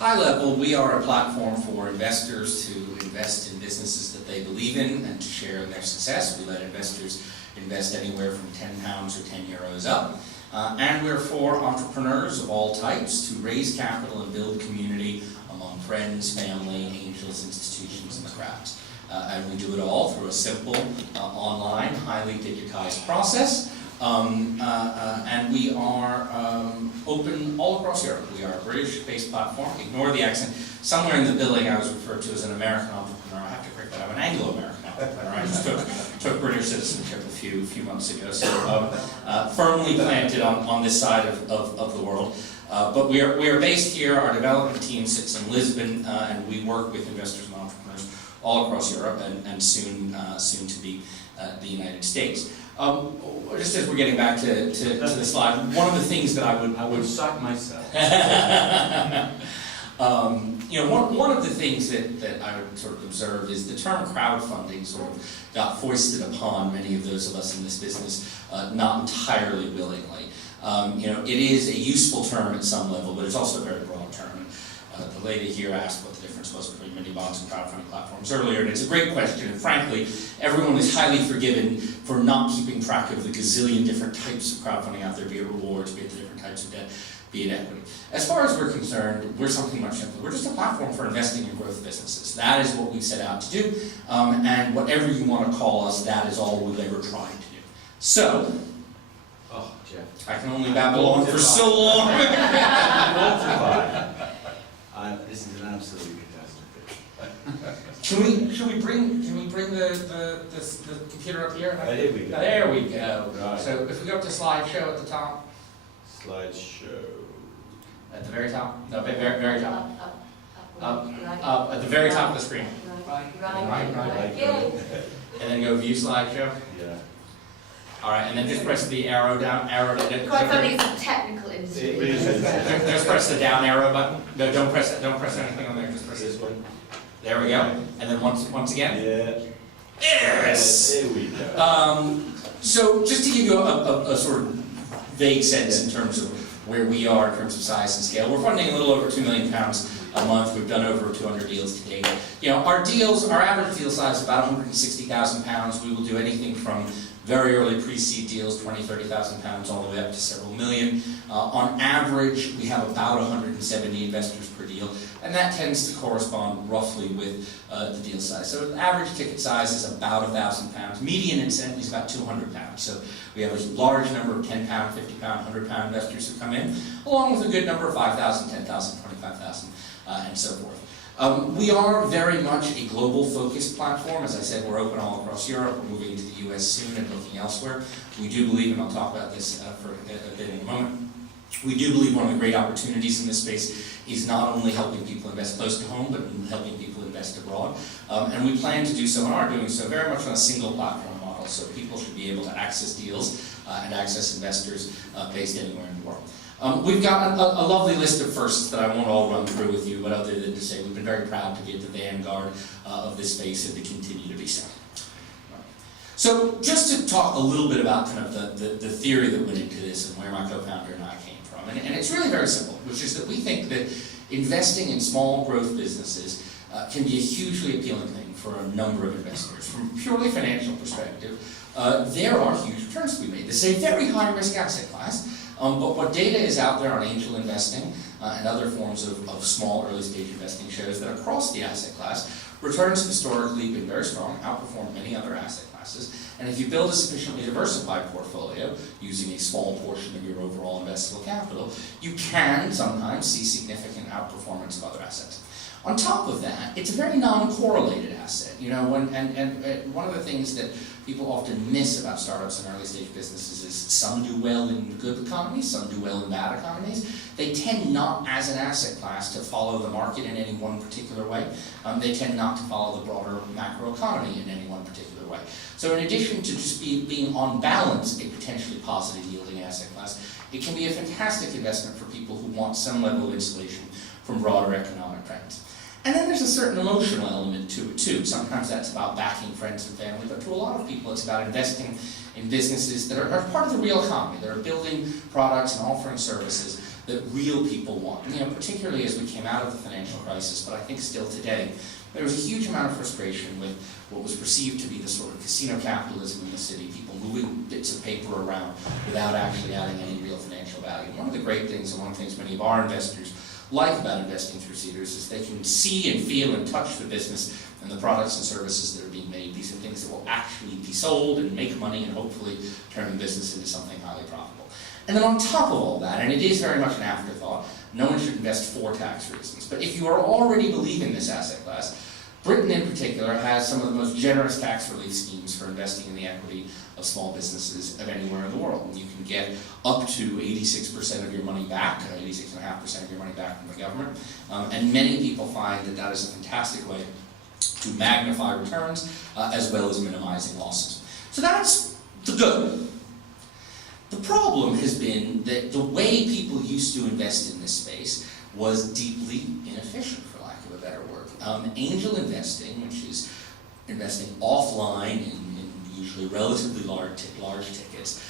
high level, we are a platform for investors to invest in businesses that they believe in and to share in their success. We let investors invest anywhere from £10 or €10 up. And we're for entrepreneurs of all types to raise capital and build community among friends, family, angels, institutions, and the crowds. And we do it all through a simple, online, highly digitized process. And we are open all across Europe. We are a British-based platform. Ignore the accent. Somewhere in the billing I was referred to as an American entrepreneur. I have to correct that. I'm an Anglo-American entrepreneur. I just took British citizenship a few months ago. So firmly planted on this side of the world. But we are based here. Our development team sits in Lisbon, and we work with investors and entrepreneurs all across Europe and soon to be the United States. Just as we're getting back to the slide, one of the things that I would cite myself. One of the things that I would sort of observe is the term crowdfunding sort of got foisted upon many of those of us in this business, not entirely willingly. It is a useful term at some level, but it's also a very broad term. The lady here asked what the difference was between mini bonds and crowdfunding platforms earlier, and it's a great question, and frankly, everyone is highly forgiven for not keeping track of the gazillion different types of crowdfunding out there, be it rewards, be it the different types of debt, be it equity. As far as we're concerned, we're something much simpler. We're just a platform for investing in growth businesses. That is what we set out to do, and whatever you want to call us, that is all we've ever tried to do. So, oh, Jeff. I can only babble on for so long. This is an absolute catastrophe. Should we bring the computer up here? There we go. There we go. Right. So if we go up to slideshow at the top. Slideshow. At the very top? No, very top. Right. Up at the very top of the screen. Right. Yay. And then go view slideshow. Yeah. All right, and then just press the arrow down, Quite funny, it's a technical industry. Just press the down arrow button. No, don't press anything on there. Just press This one. There we go. And then once again. Yeah. Yes. There we go. So just to give you a sort of vague sense in terms of where we are in terms of size and scale, we're funding a little over £2 million a month. We've done over 200 deals to date. Our average deal size is about £160,000. We will do anything from very early pre-seed deals, £20,000, £30,000, all the way up to several million. On average, we have about 170 investors per deal, and that tends to correspond roughly with the deal size. So the average ticket size is about £1,000. Median incidentally is about £200. So we have a large number of £10, £50, £100 investors who come in, along with a good number of $5,000, $10,000, $25,000, and so forth. We are very much a global focused platform. As I said, we're open all across Europe. We're moving into the US soon and looking elsewhere. We do believe, and I'll talk about this for a bit in a moment, we do believe one of the great opportunities in this space is not only helping people invest close to home, but helping people invest abroad. And we plan to do so and are doing so very much on a single platform model, so people should be able to access deals and access investors based anywhere in the world. We've got a lovely list of firsts that I won't all run through with you, but other than to say we've been very proud to be at the vanguard of this space and to continue to be so. So just to talk a little bit about kind of the theory that went into this and where my co-founder and I came from. And it's really very simple, which is that we think that investing in small growth businesses can be a hugely appealing thing for a number of investors. From a purely financial perspective, there are huge returns to be made. This is a very high risk asset class. But what data is out there on angel investing and other forms of small early stage investing shows that across the asset class, returns have historically been very strong, outperform many other asset classes. And if you build a sufficiently diversified portfolio using a small portion of your overall investable capital, you can sometimes see significant outperformance of other assets. On top of that, it's a very non-correlated asset. And one of the things that people often miss about startups and early stage businesses is some do well in good economies, some do well in bad economies. They tend not, as an asset class, to follow the market in any one particular way. They tend not to follow the broader macroeconomy in any one particular way. So in addition to just being on balance a potentially positive yielding asset class, it can be a fantastic investment for people who want some level of insulation from broader economic trends. And then there's a certain emotional element to it too. Sometimes that's about backing friends and family, but to a lot of people it's about investing in businesses that are part of the real economy, that are building products and offering services that real people want. And, particularly as we came out of the financial crisis, but I think still today, there was a huge amount of frustration with what was perceived to be the sort of casino capitalism in the city, people moving bits of paper around without actually adding any real financial value. One of the great things, and one of the things many of our investors like about investing through Cedars, is they can see and feel and touch the business and the products and services that are being made. These are things that will actually be sold and make money and hopefully turn the business into something highly profitable. And then on top of all that, and it is very much an afterthought, no one should invest for tax reasons. But if you are already believing this asset class, Britain in particular has some of the most generous tax relief schemes for investing in the equity of small businesses of anywhere in the world. And you can get up to 86% of your money back, 86.5% of your money back from the government. And many people find that that is a fantastic way to magnify returns as well as minimizing losses. So that's the good. The problem has been that the way people used to invest in this space was deeply inefficient, for lack of a better word. Angel investing, which is investing offline in usually relatively large tickets,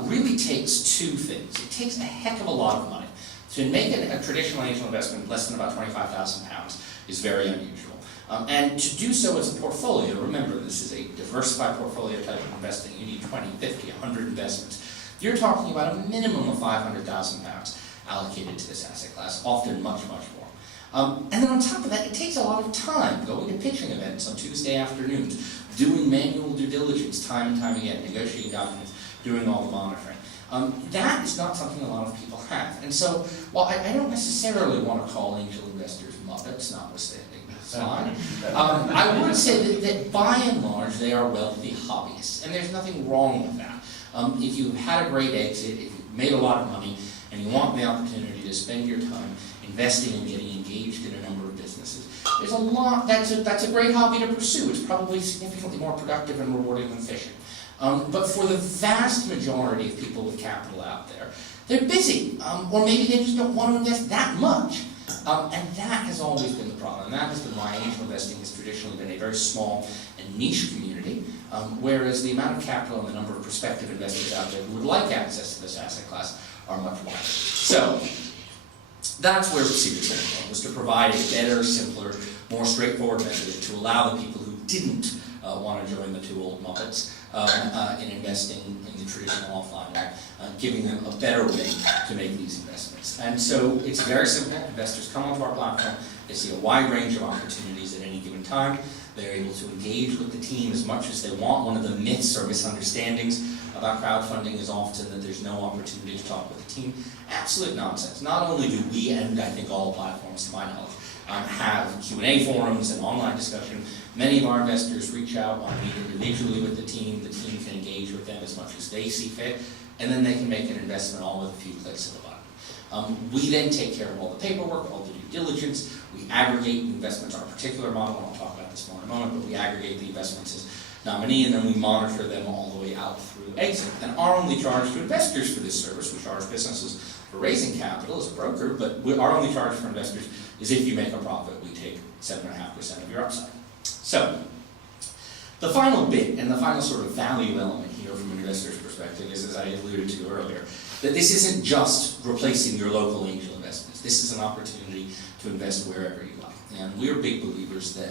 really takes two things. It takes a heck of a lot of money. To make a traditional angel investment less than about £25,000 is very unusual. And to do so as a portfolio, remember this is a diversified portfolio type of investing, you need 20, 50, 100 investments. You're talking about a minimum of £500,000 allocated to this asset class, often much, much more. And then on top of that, it takes a lot of time going to pitching events on Tuesday afternoons, doing manual due diligence time and time again, negotiating documents, doing all the monitoring. That is not something a lot of people have. And so, while I don't necessarily want to call angel investors muppets, notwithstanding that's fine, I would say that by and large they are wealthy hobbyists, and there's nothing wrong with that. If you've had a great exit, if you've made a lot of money, and you want the opportunity to spend your time investing and getting engaged in a number of businesses, there's a lot, that's a great hobby to pursue. It's probably significantly more productive and rewarding than fishing. But for the vast majority of people with capital out there, they're busy, or maybe they just don't want to invest that much. And that has always been the problem. And that has been why angel investing has traditionally been a very small and niche community, whereas the amount of capital and the number of prospective investors out there who would like access to this asset class are much wider. So, that's where Cedars came from, was to provide a better, simpler, more straightforward method to allow the people who didn't want to join the two old Muppets in investing in the traditional offline way, giving them a better way to make these investments. And so it's very simple. Investors come onto our platform, they see a wide range of opportunities at any given time. They're able to engage with the team as much as they want. One of the myths or misunderstandings about crowdfunding is often that there's no opportunity to talk with the team. Absolute nonsense. Not only do we, and I think all platforms to my knowledge, have Q&A forums and online discussion, many of our investors reach out, want to meet individually with the team can engage with them as much as they see fit, and then they can make an investment all with a few clicks of a button. We then take care of all the paperwork, all the due diligence, we aggregate investments, our particular model, and I'll talk about this more in a moment, but we aggregate the investments as nominee, and then we monitor them all the way out through exit. And our only charge to investors for this service, we charge businesses for raising capital as a broker, but our only charge for investors is if you make a profit, we take 7.5% of your upside. So, the final bit, and the final sort of value element here from an investor's perspective is, as I alluded to earlier, that this isn't just replacing your local angel investments. This is an opportunity to invest wherever you like. And we're big believers that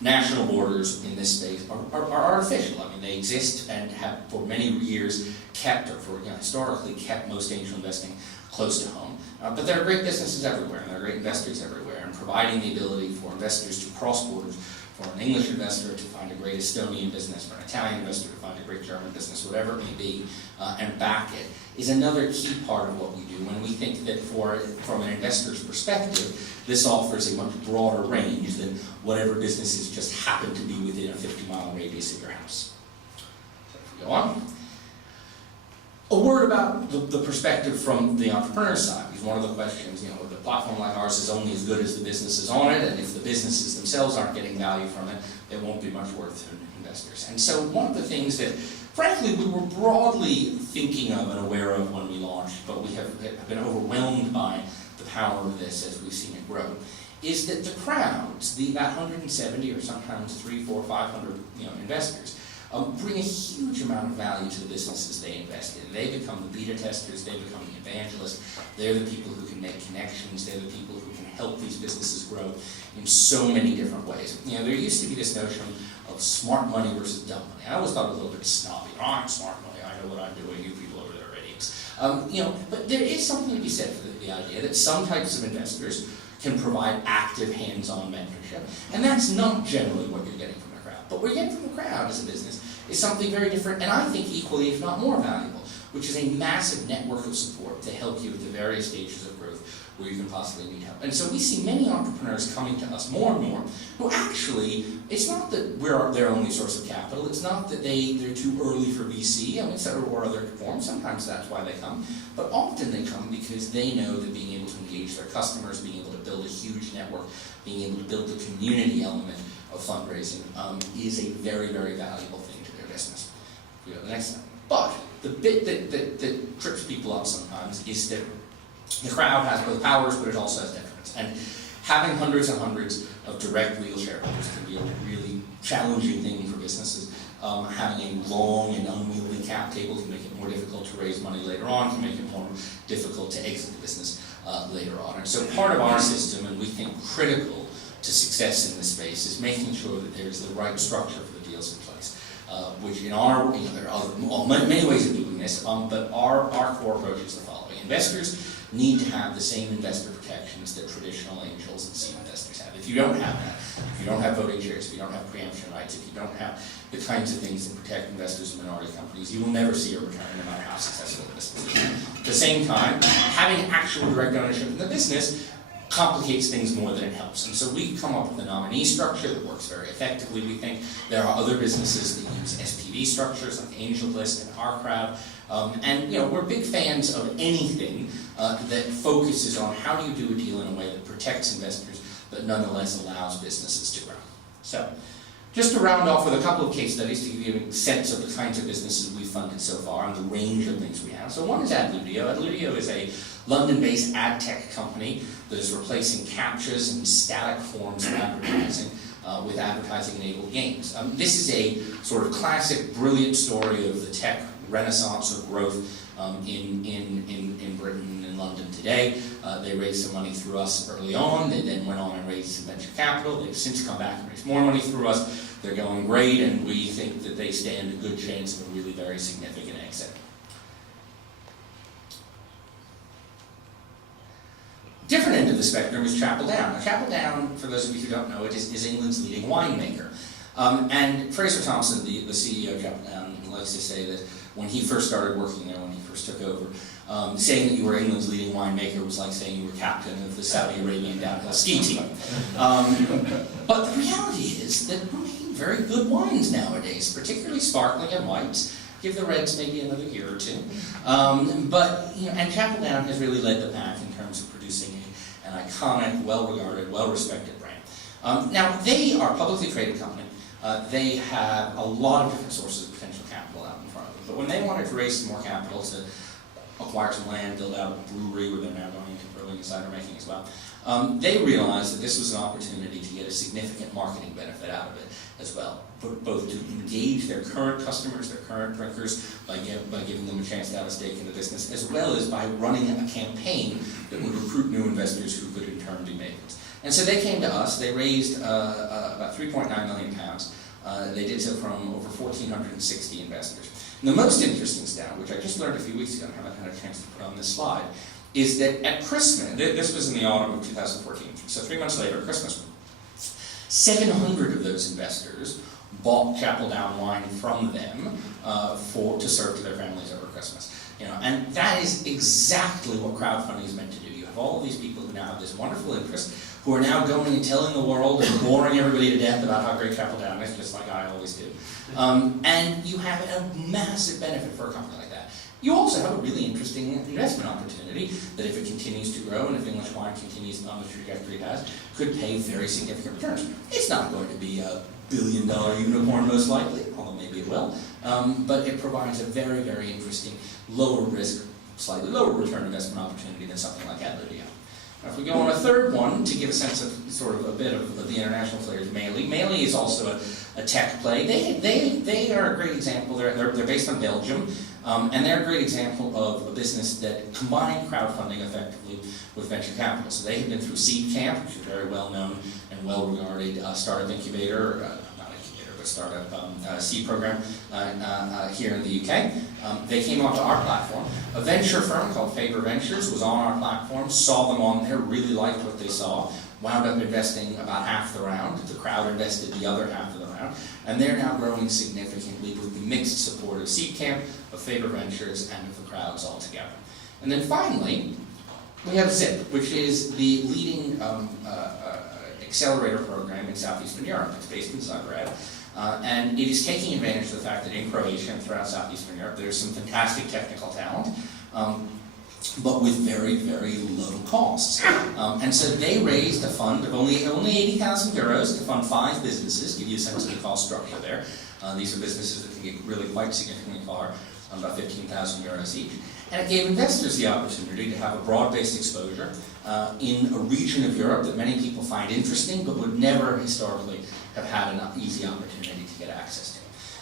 national borders in this space are artificial. I mean, they exist and have for many years kept, or for historically kept most angel investing close to home. But there are great businesses everywhere, and there are great investors everywhere, and providing the ability for investors to cross borders, for an English investor to find a great Estonian business, for an Italian investor to find a great German business, whatever it may be, and back it, is another key part of what we do. And we think that from an investor's perspective, this offers a much broader range than whatever businesses just happen to be within a 50-mile radius of your house. So if we go on. A word about the perspective from the entrepreneur side, because one of the questions, the platform like ours is only as good as the businesses on it, and if the businesses themselves aren't getting value from it, it won't be much worth to investors. And so one of the things that, frankly, we were broadly thinking of and aware of when we launched, but we have been overwhelmed by the power of this as we've seen it grow, is that the crowds, that 170 or sometimes 300, 400, 500 investors, bring a huge amount of value to the businesses they invest in. They become the beta testers, they become the evangelists, they're the people who can make connections, they're the people who can help these businesses grow in so many different ways. You know, there used to be this notion of smart money versus dumb money. I always thought it was a little bit snobby. Oh, I'm smart money, I know what I'm doing, you people over there are idiots. You know, but there is something to be said for the idea that some types of investors can provide active hands-on mentorship, and that's not generally what you're getting from the crowd. But what you're getting from the crowd as a business is something very different, and I think equally, if not more valuable, which is a massive network of support to help you at the various stages of growth where you can possibly need help. And so we see many entrepreneurs coming to us more and more who actually, it's not that we're their only source of capital, it's not that they're too early for VC, I mean, or other forms, sometimes that's why they come, but often they come because they know that being able to engage their customers, being able to build a huge network, being able to build the community element of fundraising is a very, very valuable thing to their business. We go to the next slide. But the bit that trips people up sometimes is that the crowd has both powers, but it also has detriments. And having hundreds and hundreds of direct legal shareholders can be a really challenging thing for businesses. Having a long and unwieldy cap table can make it more difficult to raise money later on, can make it more difficult to exit the business later on. And so part of our system, and we think critical to success in this space, is making sure that there's the right structure for the deals in place. Which in our, there are many ways of doing this, but our core approach is the following. Investors need to have the same investor protections that traditional angels and seed investors have. If you don't have that, if you don't have voting shares, if you don't have preemption rights, if you don't have the kinds of things that protect investors in minority companies, you will never see a return no matter how successful the business is. At the same time, having actual direct ownership in the business complicates things more than it helps. And so we've come up with a nominee structure that works very effectively, we think. There are other businesses that use SPV structures like Angel List and our crowd. And you know, we're big fans of anything that focuses on how do you do a deal in a way that protects investors but nonetheless allows businesses to grow. So, just to round off with a couple of case studies to give you a sense of the kinds of businesses we've funded so far and the range of things we have. So one is Adludio. Adludio is a London-based ad tech company that is replacing captchas and static forms of advertising with advertising-enabled games. This is a sort of classic, brilliant story of the tech renaissance or growth in Britain and London today. They raised some money through us early on. They then went on and raised some venture capital. They've since come back and raised more money through us. They're going great, and we think that they stand a good chance of a really very significant exit. Different end of the spectrum is Chapel Down. Now, Chapel Down, for those of you who don't know it, is England's leading winemaker. And Fraser Thompson, the CEO of Chapel Down, likes to say that when he first started working there, when he first took over, saying that you were England's leading winemaker was like saying you were captain of the Saudi Arabian downhill ski team. But the reality is that we're making very good wines nowadays, particularly sparkling and whites. Give the reds maybe another year or two. But, you know, and Chapel Down has really led the pack in terms of producing an iconic, well-regarded, well-respected brand. Now, they are a publicly traded company. They have a lot of different sources of potential capital out in front of them. But when they wanted to raise some more capital to acquire some land, build out a brewery where they're now going into brewing and cider making as well, they realized that this was an opportunity to get a significant marketing benefit out of it as well. Both to engage their current customers, their current drinkers, by giving them a chance to have a stake in the business, as well as by running a campaign that would recruit new investors who could in turn be makers. And so they came to us. They raised about £3.9 million. They did so from over 1,460 investors. And the most interesting stat, which I just learned a few weeks ago and haven't had a chance to put on this slide, is that at Christmas, this was in the autumn of 2014, so 3 months later at Christmas, 700 of those investors bought Chapel Down wine from them to serve to their families over Christmas. You know, and that is exactly what crowdfunding is meant to do. You have all of these people who now have this wonderful interest, who are now going and telling the world and boring everybody to death about how great Chapel Down is, just like I always do. And you have a massive benefit for a company like that. You also have a really interesting investment opportunity that if it continues to grow and if English wine continues on the trajectory it has, could pay very significant returns. It's not going to be a billion-dollar unicorn most likely, although maybe it will, but it provides a very, very interesting, lower risk, slightly lower return investment opportunity than something like Adludio. Now, if we go on a third one, to give a sense of sort of a bit of the international players, Meili. Meili is also a tech play. They are a great example. They're based on Belgium, and they're a great example of a business that combined crowdfunding effectively with venture capital. So they have been through Seed Camp, which is a very well-known and well-regarded startup incubator, startup seed program here in the UK. They came onto our platform. A venture firm called Faber Ventures was on our platform, saw them on there, really liked what they saw, wound up investing about half the round. The crowd invested the other half of the round, and they're now growing significantly with the mixed support of Seed Camp, of Faber Ventures, and of the crowds all together. And then finally, we have ZIP, which is the leading accelerator program in Southeastern Europe. It's based in Zagreb. And it is taking advantage of the fact that in Croatia and throughout Southeastern Europe there's some fantastic technical talent, but with very, very low costs. And so they raised a fund of only 80,000 euros to fund 5 businesses, give you a sense of the cost structure there. These are businesses that can get really quite significantly far, about 15,000 euros each. And it gave investors the opportunity to have a broad-based exposure in a region of Europe that many people find interesting, but would never historically have had an easy opportunity to get access to.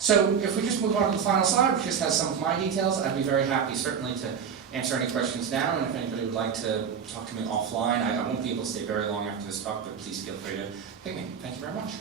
So if we just move on to the final slide, which just has some of my details, I'd be very happy certainly to answer any questions now, and if anybody would like to talk to me offline, I won't be able to stay very long after this talk, but please feel free to pick me. Thank you very much.